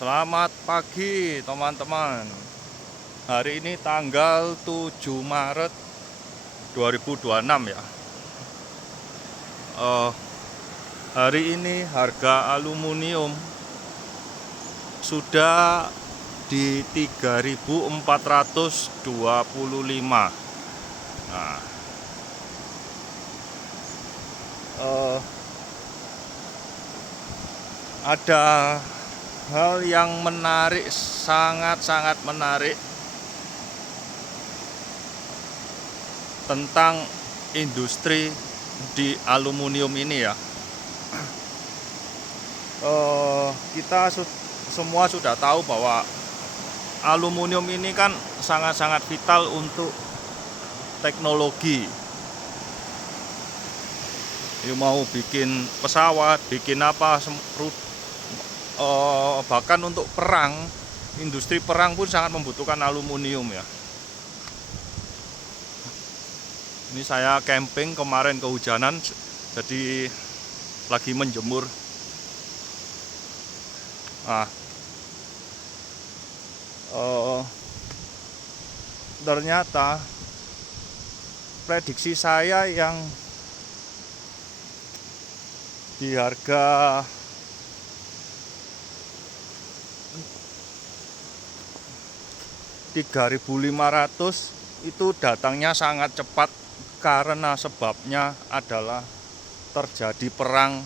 Selamat pagi teman-teman. Hari ini tanggal 7 Maret 2026 ya. Hari ini harga aluminium sudah di 3.425. Nah, ada hal yang menarik, sangat-sangat menarik tentang industri di aluminium ini ya. Kita semua sudah tahu bahwa aluminium ini kan sangat-sangat vital untuk teknologi. Ya, mau bikin pesawat, bikin apa, bahkan untuk perang, industri perang pun sangat membutuhkan aluminium ya. Ini saya camping kemarin kehujanan, jadi lagi menjemur. Nah, ternyata prediksi saya yang di harga $3.500 itu datangnya sangat cepat karena sebabnya adalah terjadi perang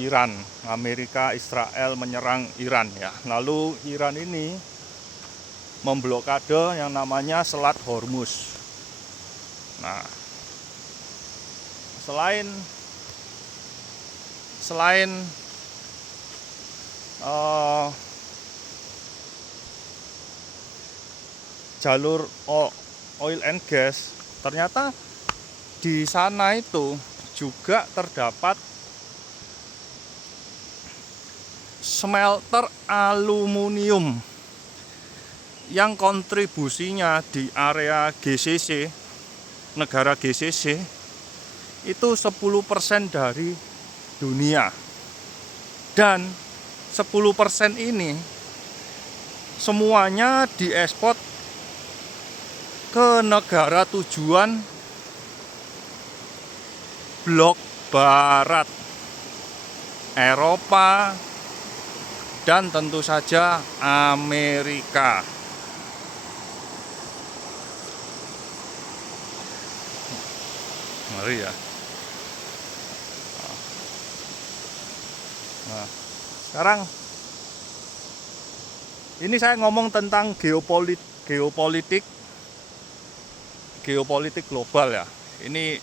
Iran, Amerika, Israel menyerang Iran ya. Lalu Iran ini memblokade yang namanya Selat Hormuz. Nah, selain jalur oil and gas, ternyata di sana itu juga terdapat smelter aluminium yang kontribusinya di area GCC, negara GCC itu 10% dari dunia, dan 10% ini semuanya diekspor ke negara tujuan blok barat, Eropa, dan tentu saja Amerika. Ngeri ya. Nah, sekarang ini saya ngomong tentang geopolitik global ya. Ini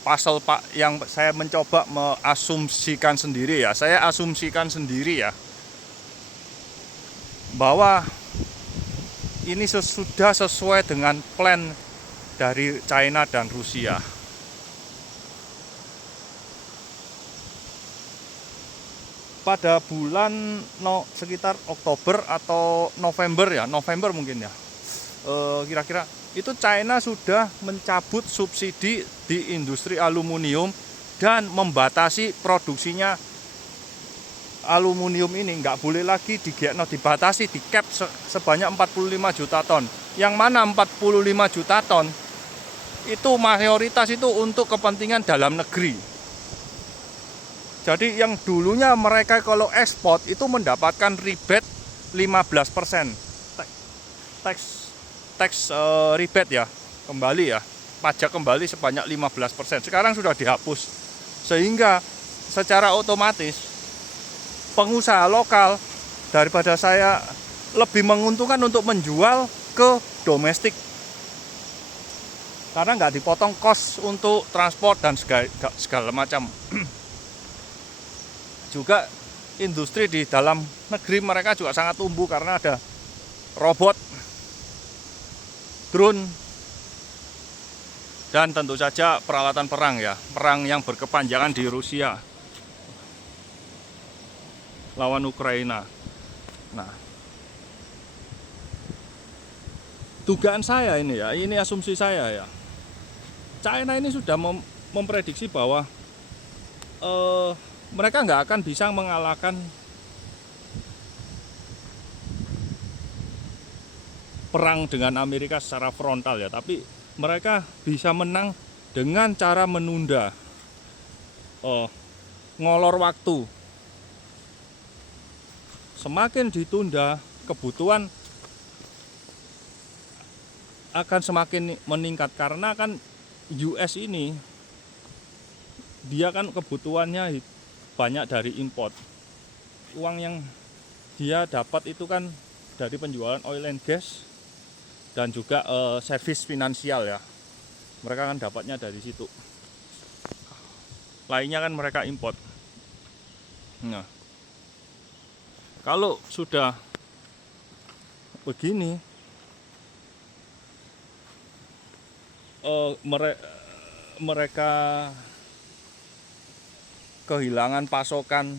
pasal yang saya mencoba mengasumsikan sendiri ya. Saya asumsikan sendiri ya, bahwa ini sudah sesuai dengan plan dari China dan Rusia. Pada bulan sekitar Oktober atau November ya, November mungkin ya, kira-kira itu China sudah mencabut subsidi di industri aluminium dan membatasi produksinya aluminium ini. Nggak boleh lagi dibatasi, di cap sebanyak 45 juta ton. Yang mana 45 juta ton itu mayoritas itu untuk kepentingan dalam negeri. Jadi yang dulunya mereka kalau ekspor itu mendapatkan rebate 15%. Tax rebate ya, kembali ya, pajak kembali sebanyak 15%. Sekarang sudah dihapus. Sehingga secara otomatis pengusaha lokal daripada saya lebih menguntungkan untuk menjual ke domestik, karena nggak dipotong kos untuk transport dan segala macam. Juga industri di dalam negeri mereka juga sangat tumbuh karena ada robot, drone, dan tentu saja peralatan perang ya, perang yang berkepanjangan di Rusia lawan Ukraina. Nah, dugaan saya ini ya, ini asumsi saya ya, China ini sudah memprediksi bahwa mereka nggak akan bisa mengalahkan perang dengan Amerika secara frontal ya, tapi mereka bisa menang dengan cara menunda, ngolor waktu. Semakin ditunda, kebutuhan akan semakin meningkat karena kan US ini dia kan kebutuhannya banyak dari import. Uang yang dia dapat itu kan dari penjualan oil and gas dan juga servis finansial ya. Mereka kan dapatnya dari situ. Lainnya kan mereka import. Nah, kalau sudah begini, mereka kehilangan pasokan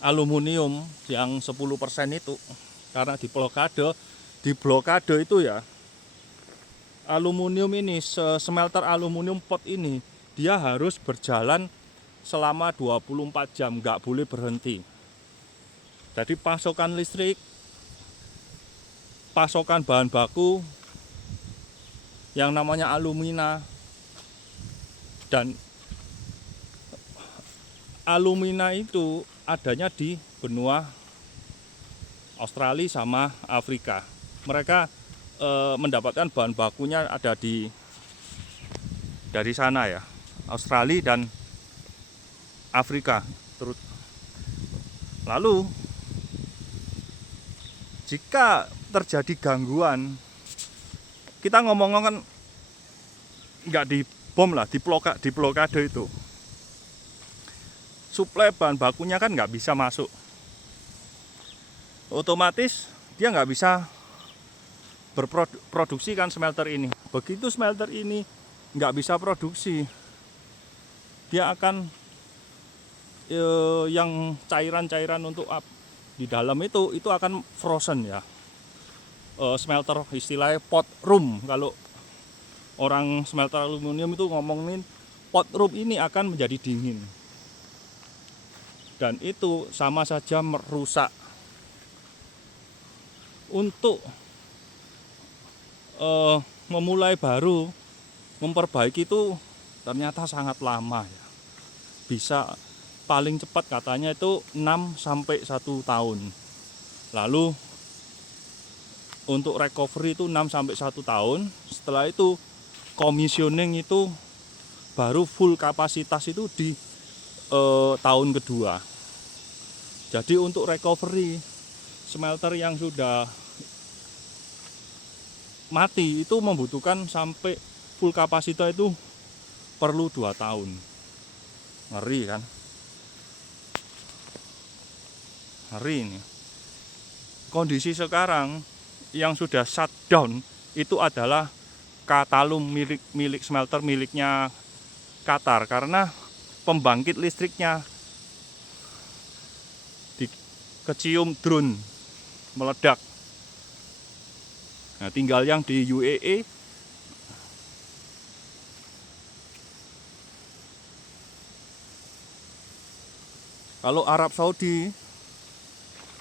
aluminium yang 10% itu karena di blokade itu ya. Aluminium ini, smelter aluminium pot ini dia harus berjalan selama 24 jam, nggak boleh berhenti. Jadi pasokan listrik, pasokan bahan baku yang namanya alumina, dan alumina itu adanya di benua Australia sama Afrika. Mereka mendapatkan bahan bakunya ada dari sana ya, Australia dan Afrika. Lalu jika terjadi gangguan, kita ngomong kan nggak dibom lah, di blokade itu, suplai bahan bakunya kan nggak bisa masuk, otomatis dia nggak bisa berproduksi kan smelter ini. Begitu smelter ini nggak bisa produksi, dia akan yang cairan-cairan untuk di dalam itu akan frozen ya. Smelter istilahnya pot room, kalau orang smelter aluminium itu ngomongin pot room ini akan menjadi dingin, dan itu sama saja merusak. Untuk memulai baru, memperbaiki itu ternyata sangat lama ya. Bisa paling cepat katanya itu 6 sampai 1 tahun. Lalu untuk recovery itu 6 sampai 1 tahun. Setelah itu commissioning itu baru full kapasitas itu di tahun kedua. Jadi untuk recovery smelter yang sudah mati itu membutuhkan sampai full kapasitas itu perlu 2 tahun. Ngeri kan? Ngeri ini. Kondisi sekarang yang sudah shutdown itu adalah Qatalum, milik smelter miliknya Qatar, karena pembangkit listriknya kecium drone meledak. Nah, tinggal yang di UAE kalau Arab Saudi,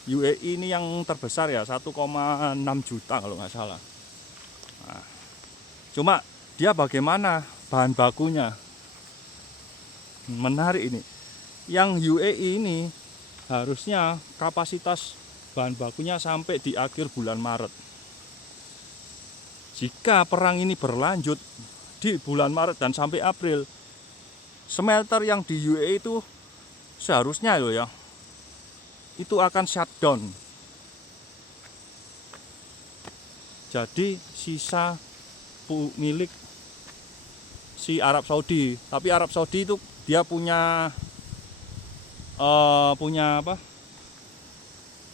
UAE ini yang terbesar ya, 1,6 juta kalau nggak salah. Nah, cuma dia bagaimana bahan bakunya? Menarik ini. Yang UAE ini harusnya kapasitas bahan bakunya sampai di akhir bulan Maret. Jika perang ini berlanjut di bulan Maret dan sampai April, smelter yang di UAE itu seharusnya loh ya, itu akan shutdown. Jadi sisa milik si Arab Saudi. Tapi Arab Saudi itu dia punya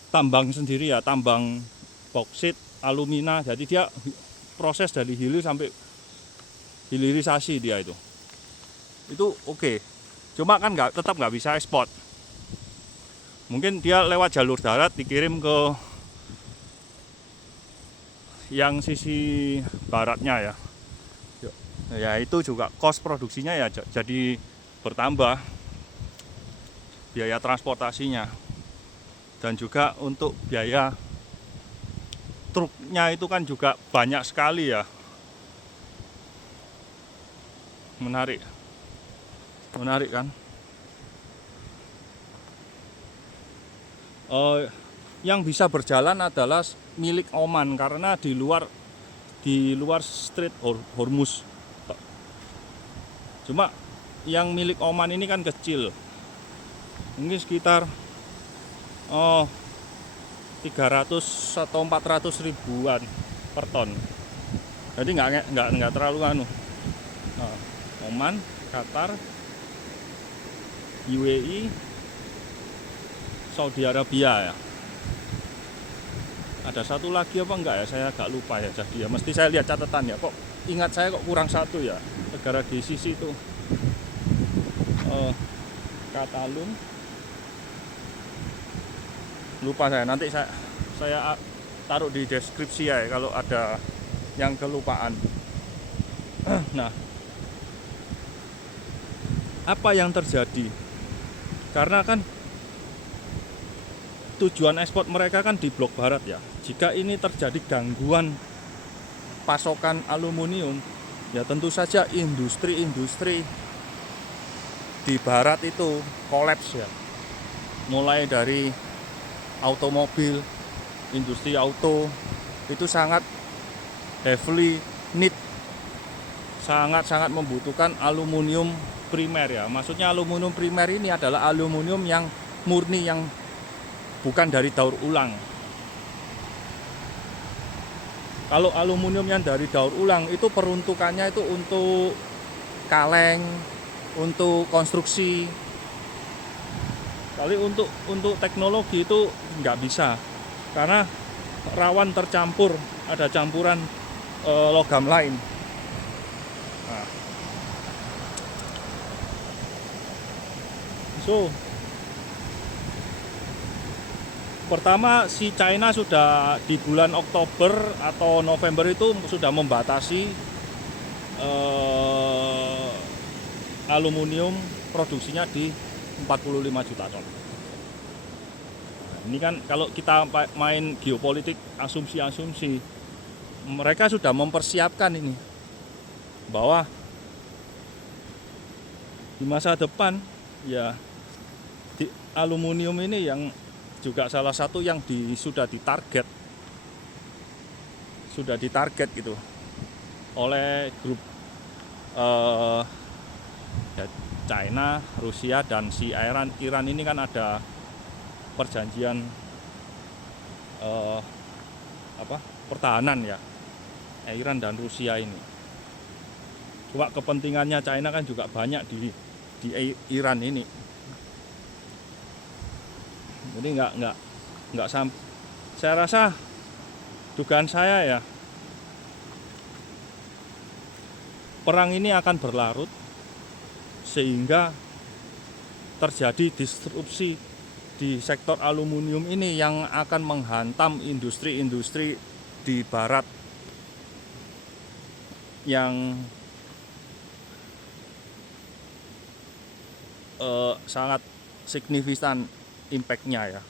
tambang sendiri ya, tambang boksit, alumina. Jadi dia proses dari hilir sampai hilirisasi dia itu oke. Cuma kan tetap nggak bisa ekspor. Mungkin dia lewat jalur darat dikirim ke yang sisi baratnya ya. Ya itu juga cost produksinya ya jadi bertambah, biaya transportasinya, dan juga untuk biaya truknya itu kan juga banyak sekali ya. Menarik kan. Yang bisa berjalan adalah milik Oman karena di luar Strait Hormuz. Cuma yang milik Oman ini kan kecil, mungkin sekitar 300 atau 400 ribuan per ton. Jadi nggak terlalu Oman, Qatar, UAE, Saudi Arabia ya. Ada satu lagi apa enggak ya, saya agak lupa ya. Jadi ya mesti saya lihat catatan ya, kok ingat saya kok kurang satu ya, negara GCC itu Katalun, lupa saya, nanti saya taruh di deskripsi ya kalau ada yang kelupaan. Nah, apa yang terjadi? Karena kan tujuan ekspor mereka kan di blok barat ya. Jika ini terjadi gangguan pasokan aluminium, ya tentu saja industri-industri di barat itu kolaps ya. Mulai dari automobil, industri auto itu sangat heavily need, sangat-sangat membutuhkan aluminium primer ya. Maksudnya aluminium primer ini adalah aluminium yang murni, yang bukan dari daur ulang. Kalau aluminium yang dari daur ulang itu peruntukannya itu untuk kaleng, untuk konstruksi. Kali untuk teknologi itu nggak bisa, karena rawan tercampur, ada campuran logam lain. Nah. Pertama, si China sudah di bulan Oktober atau November itu sudah membatasi aluminium produksinya di 45 juta ton. Ini kan kalau kita main geopolitik, asumsi-asumsi, mereka sudah mempersiapkan ini bahwa di masa depan ya di aluminium ini yang juga salah satu yang sudah ditarget gitu oleh grup ya, China, Rusia, dan si Iran ini kan ada perjanjian pertahanan ya, Iran dan Rusia ini. Cuma kepentingannya China kan juga banyak di Iran ini. Jadi nggak sampai, saya rasa dugaan saya ya, perang ini akan berlarut sehingga terjadi disrupsi di sektor aluminium ini yang akan menghantam industri-industri di barat yang sangat signifikan impact-nya ya.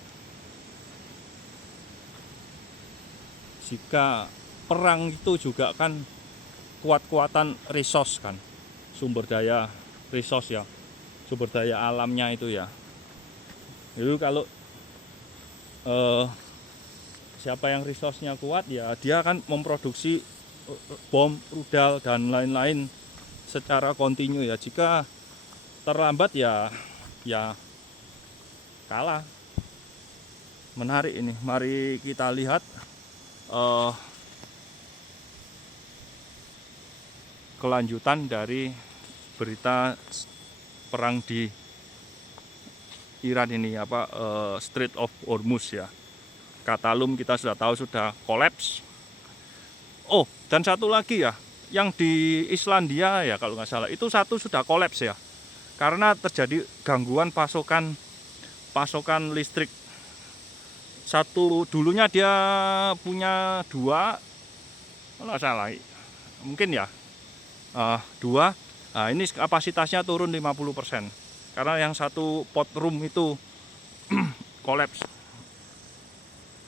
Jika perang itu juga kan kuat-kuatan resource kan, sumber daya resource ya, sumber daya alamnya itu ya. Jadi kalau siapa yang resource-nya kuat ya, dia akan memproduksi bom, rudal, dan lain-lain secara kontinu ya. Jika terlambat ya kalah. Menarik ini, mari kita lihat kelanjutan dari berita perang di Iran ini, Strait of Hormuz ya. Katalum kita sudah tahu sudah kolaps. Oh, dan satu lagi ya, yang di Islandia ya kalau nggak salah, itu satu sudah kolaps ya, karena terjadi gangguan pasokan listrik. Satu dulunya dia punya dua, kalau nggak salah mungkin ya dua. Nah, ini kapasitasnya turun 50% karena yang satu pot room itu kolaps.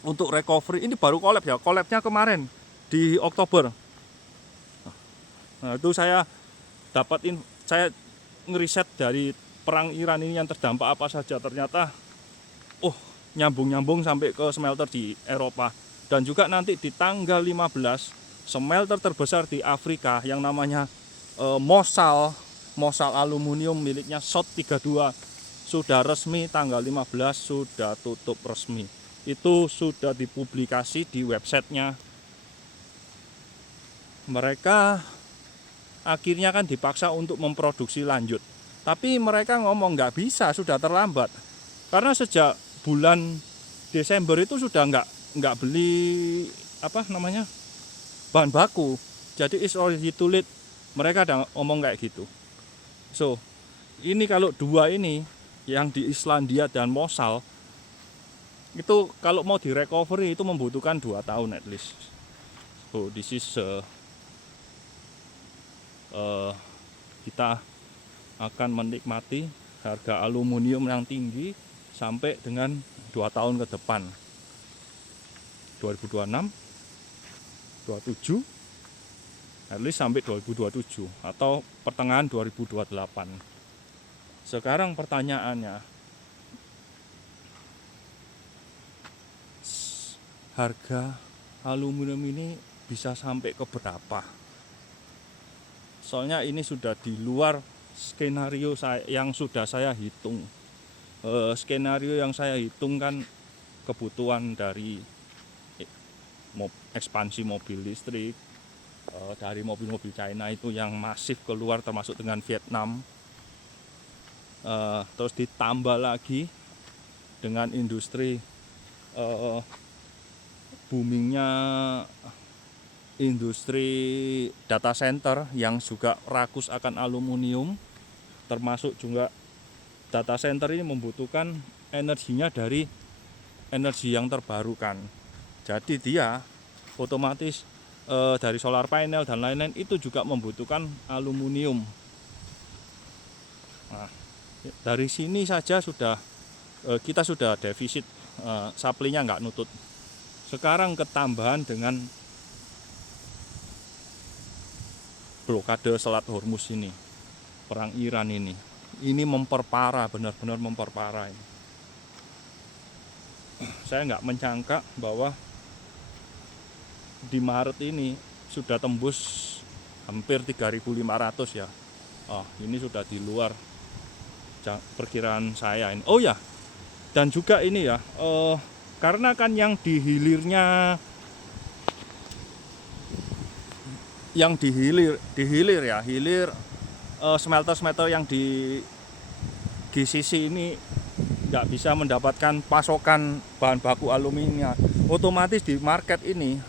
untuk recovery. Ini baru collab ya, collabnya kemarin di Oktober. Nah, itu saya saya ngeriset dari perang Iran ini yang terdampak apa saja. Ternyata nyambung sampai ke smelter di Eropa. Dan juga nanti di tanggal 15 smelter terbesar di Afrika yang namanya Mossal aluminium miliknya SOT 32 sudah resmi tanggal 15 sudah tutup resmi. Itu sudah dipublikasi di websitenya. Mereka akhirnya kan dipaksa untuk memproduksi lanjut. Tapi mereka ngomong nggak bisa, sudah terlambat. Karena sejak bulan Desember itu sudah nggak beli bahan baku. Jadi is already too late. Mereka ada ngomong kayak gitu. So, ini kalau dua ini yang di Islandia dan Mossal itu kalau mau direcovery itu membutuhkan 2 tahun at least. So, this is kita akan menikmati harga aluminium yang tinggi sampai dengan 2 tahun ke depan, 2026, 27, at least sampai 2027 atau pertengahan 2028. Sekarang pertanyaannya, harga aluminium ini bisa sampai ke berapa? Soalnya ini sudah di luar skenario yang sudah saya hitung. Skenario yang saya hitung kan kebutuhan dari ekspansi mobil listrik, dari mobil-mobil China itu yang masif keluar termasuk dengan Vietnam. Terus ditambah lagi dengan industri boomingnya industri data center yang juga rakus akan aluminium, termasuk juga data center ini membutuhkan energinya dari energi yang terbarukan. Jadi dia otomatis dari solar panel dan lain-lain itu juga membutuhkan aluminium. Nah, dari sini saja kita sudah defisit, supply-nya nggak nutut. Sekarang ketambahan dengan blokade Selat Hormuz ini, perang Iran ini memperparah, benar-benar memperparah ini. Saya nggak menyangka bahwa di Maret ini sudah tembus hampir 3.500 ya. Ini sudah di luar perkiraan saya ini. Oh ya, dan juga ini ya, karena kan yang di hilirnya, hilir smelter yang di GCC ini nggak bisa mendapatkan pasokan bahan baku aluminium. Otomatis di market ini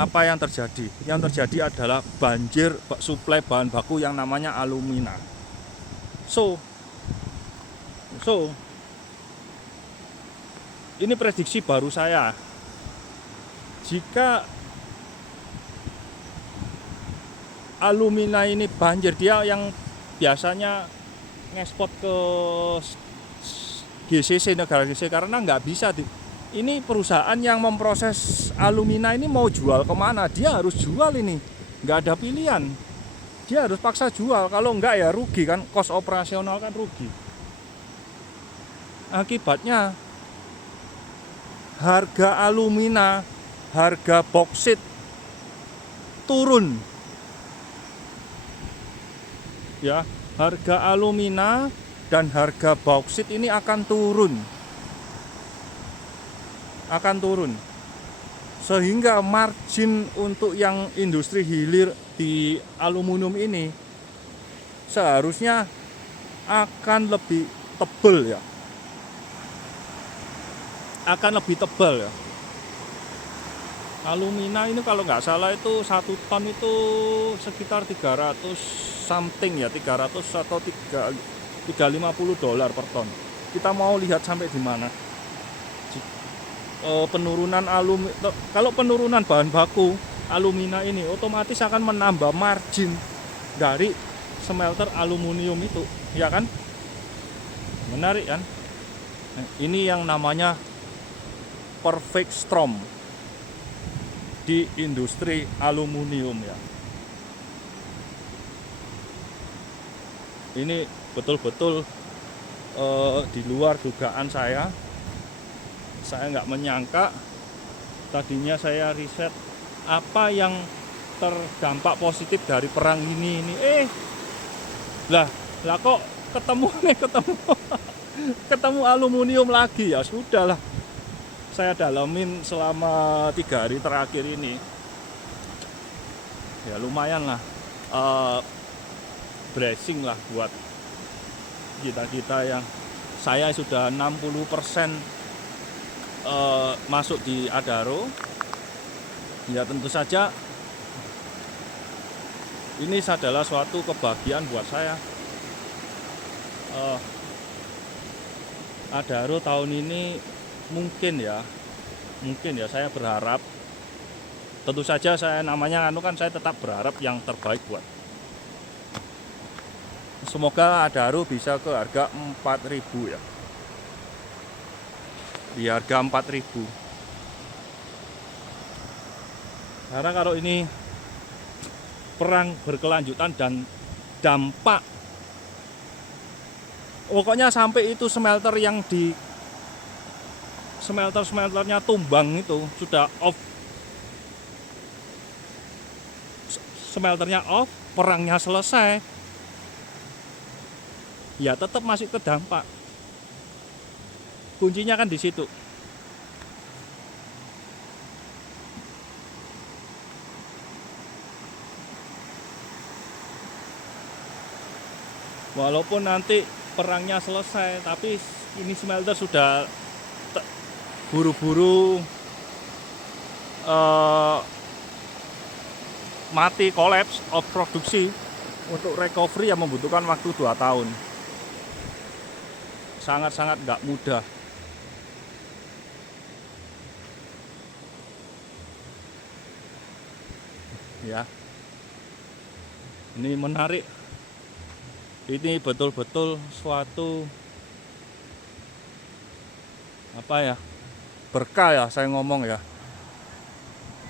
apa yang terjadi? Yang terjadi adalah banjir suplai bahan baku yang namanya alumina. So ini prediksi baru saya. Jika alumina ini banjir, dia yang biasanya ngekspor ke GCC, negara GCC, karena nggak bisa ini perusahaan yang memproses alumina ini mau jual kemana? Dia harus jual ini, nggak ada pilihan. Dia harus paksa jual, kalau nggak ya rugi kan, kos operasional kan rugi. Akibatnya harga alumina, harga boksit turun. Ya, harga alumina dan harga bauksit ini akan turun. Sehingga margin untuk yang industri hilir di aluminium ini seharusnya akan lebih tebal ya. Alumina ini kalau nggak salah itu 1 ton itu sekitar 300 something ya, 300 atau $350 per ton. Kita mau lihat sampai di mana. Penurunan kalau penurunan bahan baku alumina ini otomatis akan menambah margin dari smelter aluminium itu, ya kan? Menarik kan? Ini yang namanya perfect storm di industri aluminium ya. Ini betul-betul di luar dugaan saya. Saya nggak menyangka. Tadinya saya riset apa yang terdampak positif dari perang ini. Lah kok ketemu ketemu aluminium lagi. Ya sudahlah, saya dalamin selama 3 hari terakhir ini. Ya lumayan lah, blessing lah buat kita yang saya sudah 60% masuk di Adaro. Ya tentu saja ini adalah suatu kebahagiaan buat saya. Adaro tahun ini mungkin ya saya berharap, tentu saja saya namanya saya tetap berharap yang terbaik buat. Semoga Adaro bisa ke harga 4.000 ya. Di harga 4.000. Karena kalau ini perang berkelanjutan dan dampak, pokoknya sampai itu smelter yang di smelternya tumbang itu sudah off, smelternya off, perangnya selesai, ya tetap masih terdampak. Kuncinya kan di situ. Walaupun nanti perangnya selesai, tapi ini smelter sudah buru-buru mati, collapse of produksi. Untuk recovery yang membutuhkan waktu 2 tahun. Sangat-sangat nggak mudah. Ya, ini menarik. Ini betul-betul suatu berkah ya, saya ngomong ya,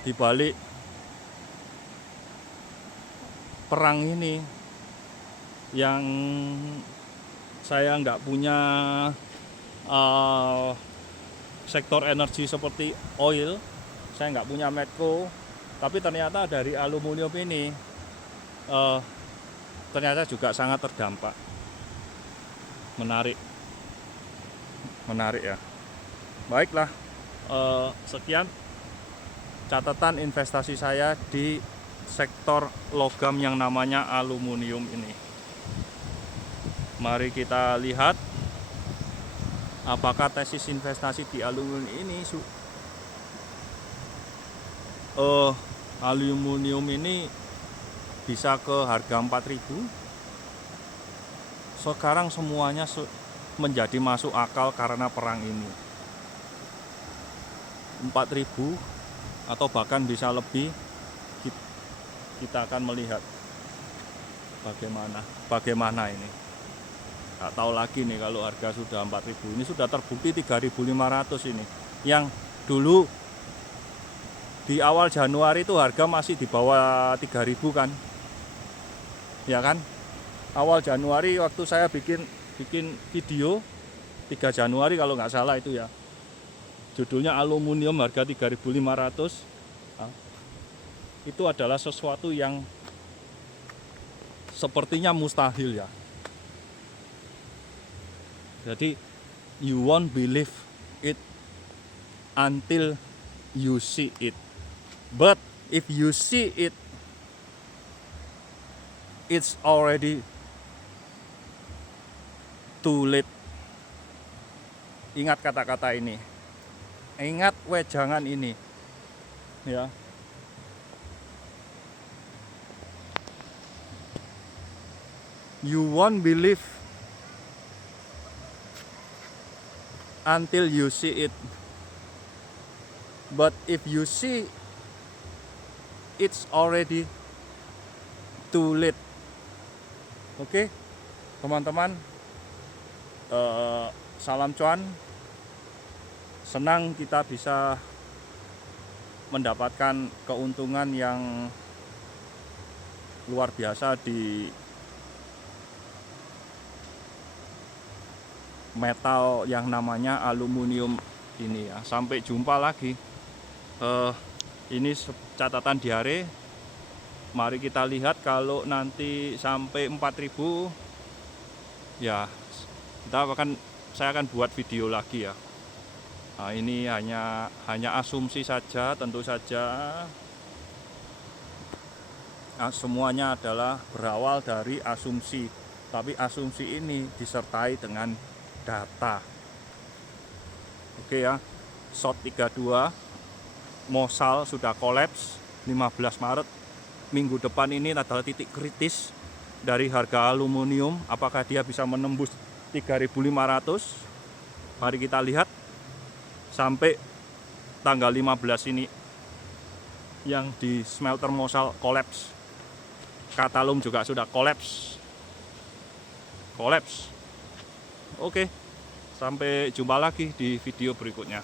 di balik perang ini yang saya nggak punya sektor energi seperti oil, saya nggak punya Medco, tapi ternyata dari aluminium ini ternyata juga sangat terdampak. Menarik ya. Baiklah, sekian catatan investasi saya di sektor logam yang namanya aluminium ini. Mari kita lihat apakah tesis investasi di aluminium ini aluminium ini bisa ke harga 4.000. Sekarang semuanya menjadi masuk akal karena perang ini. 4.000 atau bahkan bisa lebih. Kita akan melihat bagaimana ini. Nggak tahu lagi nih kalau harga sudah 4.000. Ini sudah terbukti 3.500 ini. Yang dulu di awal Januari itu harga masih di bawah 3.000 kan. Ya kan? Awal Januari waktu saya bikin video 3 Januari kalau nggak salah itu ya. Judulnya aluminium harga 3.500. Itu adalah sesuatu yang sepertinya mustahil ya. Jadi you won't believe it until you see it. But if you see it, it's already too late. Ingat kata-kata ini. Ingat wejangan ini. Ya. You won't believe until you see it. But if you see, it's already too late. Oke, teman-teman, salam cuan. senang kita bisa mendapatkan keuntungan yang luar biasa di metal yang namanya aluminium ini ya. Sampai jumpa lagi. Ini catatan diare. Mari kita lihat kalau nanti sampai 4000 ya saya akan buat video lagi ya. Nah, ini hanya asumsi saja, tentu saja semuanya adalah berawal dari asumsi, tapi asumsi ini disertai dengan data. Oke ya, short 32 Mosal sudah kolaps 15 Maret. Minggu depan ini adalah titik kritis dari harga aluminium. Apakah dia bisa menembus 3.500? Mari kita lihat. Sampai tanggal 15 ini yang di smelter Mosal kolaps. Qatalum juga sudah kolaps. Oke, sampai jumpa lagi di video berikutnya.